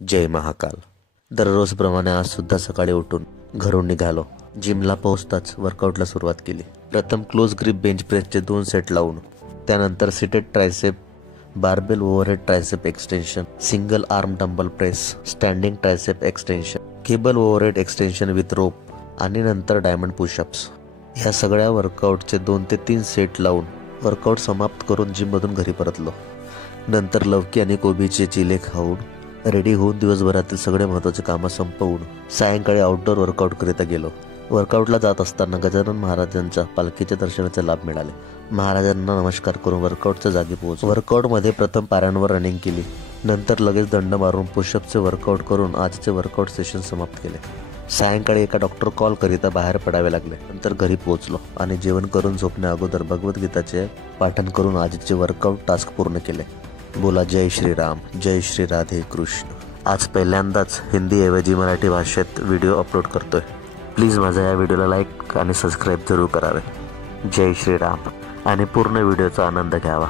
जय महाकाल। दररोजप्रमाणे आज सुद्धा सकाळी उठून घरून निघालो। जिमला पोहोचताच वर्कआउटला सुरुवात केली। प्रथम क्लोज ग्रिप बेंच प्रेसचे 2 सेट लावून, त्यानंतर seated tricep, barbell overhead tricep extension, single arm dumbbell press, standing tricep extension, cable overhead extension with rope आणि नंतर डायमंड पुशअप्स। ह्या सगळ्या वर्कआउटचे 2 ते 3 सेट लावून वर्कआउट समाप्त करून जिममधून घरी परतलो। नंतर लवकी आणि कोबीचे चिले खाऊन रेडी होऊन दिवसभरातील सगळे महत्त्वाचे कामं संपवून सायंकाळी आउटडोर वर्कआउट करिता गेलो। वर्कआउटला जात असताना गजानन महाराजांच्या पालखीच्या दर्शनाचे लाभ मिळाले। महाराजांना नमस्कार करून वर्कआउटच्या जागी पोहोचलो। वर्कआउटमध्ये प्रथम पाऱ्यांवर रनिंग केली, नंतर लगेच दंड मारून पुशअपचे वर्कआउट करून आजचे वर्कआउट सेशन समाप्त केले। सायंकाळी एका डॉक्टर कॉल करिता बाहेर पडावे लागले। नंतर घरी पोहोचलो आणि जेवण करून झोपण्या अगोदर भगवद्गीताचे पाठन करून आजचे वर्कआउट टास्क पूर्ण केले। बोला जय श्रीराम, जय श्री राधे कृष्ण। आज पहिल्यांदाच हिंदीऐवजी मराठी भाषेत व्हिडिओ अपलोड करतोय। प्लीज माझ्या या व्हिडिओला लाईक आणि सबस्क्राईब जरूर करावे। जय श्रीराम आणि पूर्ण व्हिडिओचा आनंद घ्यावा।